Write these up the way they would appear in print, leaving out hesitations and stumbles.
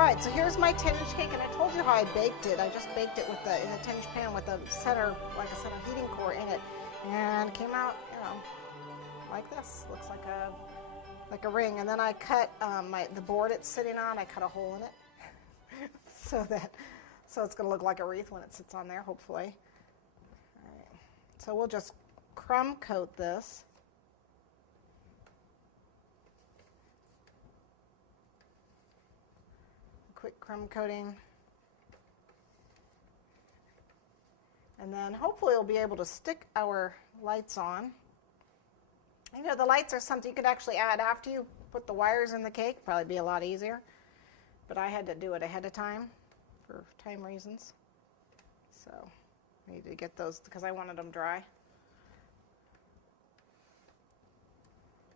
All right, so here's my 10-inch cake, and I told you how I baked it. I just baked it with in a 10-inch pan with a center, like a center heating core in it, and it came out, you know, like this. Looks like a ring. And then I cut the board it's sitting on. I cut a hole in it so it's going to look like a wreath when it sits on there, hopefully. All right. So we'll just crumb coat this. Quick crumb coating. And then hopefully we'll be able to stick our lights on. You know, the lights are something you could actually add after you put the wires in the cake. Probably be a lot easier. But I had to do it ahead of time for time reasons. So I need to get those because I wanted them dry.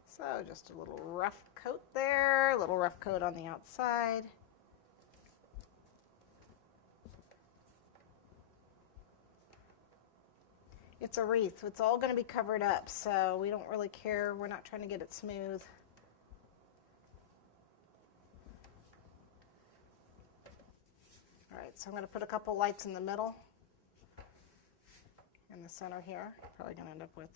So just a little rough coat there, a little rough coat on the outside. It's a wreath. It's all going to be covered up, so we don't really care. We're not trying to get it smooth. All right, so I'm going to put a couple lights in the middle, in the center here. Probably going to end up with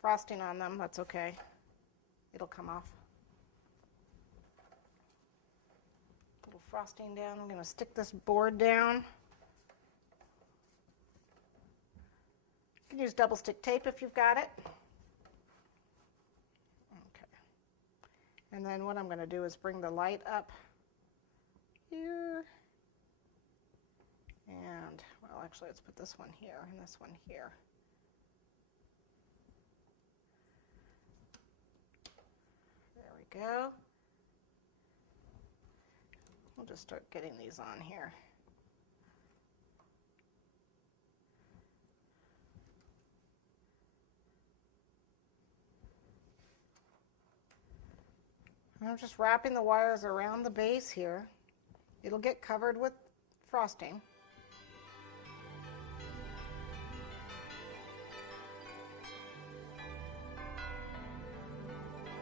frosting on them. That's okay. It'll come off. A little frosting down. I'm going to stick this board down. You can use double stick tape if you've got it. Okay. And then what I'm going to do is bring the light up here. And, well, actually, let's put this one here and this one here. There we go. We'll just start getting these on here. I'm just wrapping the wires around the base here. It'll get covered with frosting.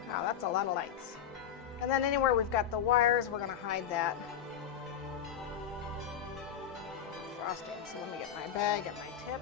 Wow, that's a lot of lights. And then anywhere we've got the wires, we're going to hide that frosting. So let me get my bag and my tip.